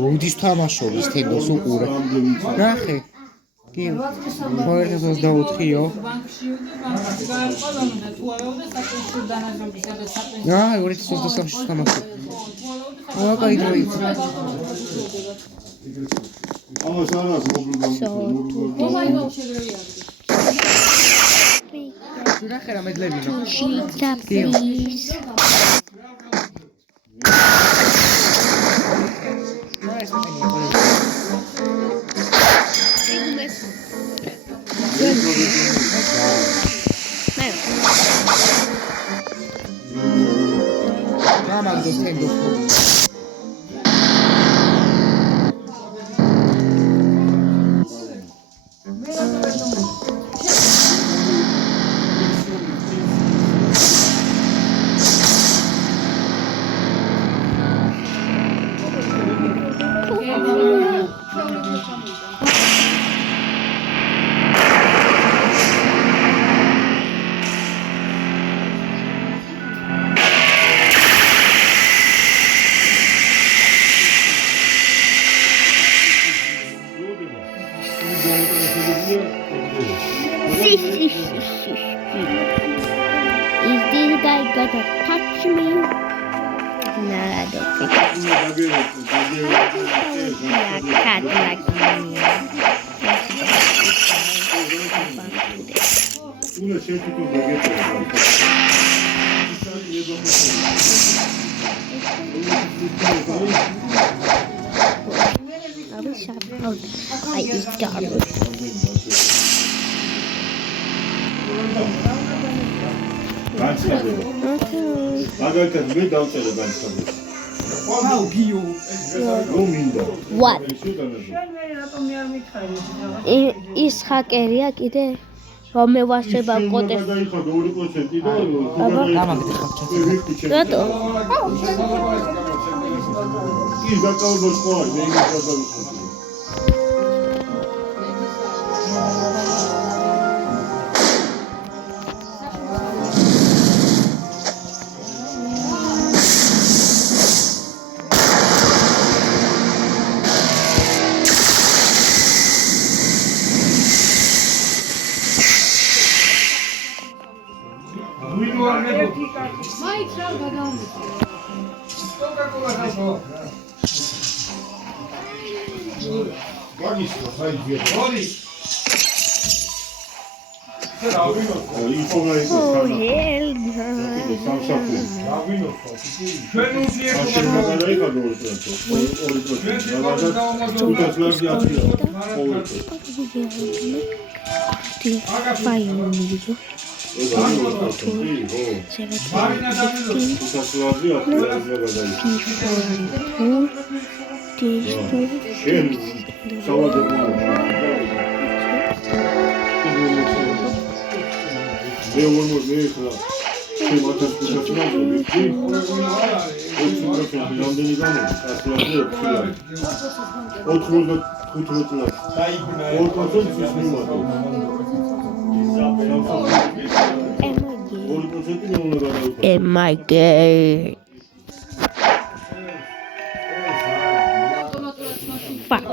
როდის თამაშობს თენდოს უყურე. ნახე. კი. მოერგეს 24-იო. აა, 2023-ში თამაშობს. აა, კაი დროი. ამას არას მოგლუგან. ნახე რა მედლებინა. Ramando sendo Is this guy gonna touch me? No, I don't think so. Cat like me. I wish I eat garbage. What? Is hackeria კიდე რომ მევასება კოდეს. რატო? Am I gay? Fuck.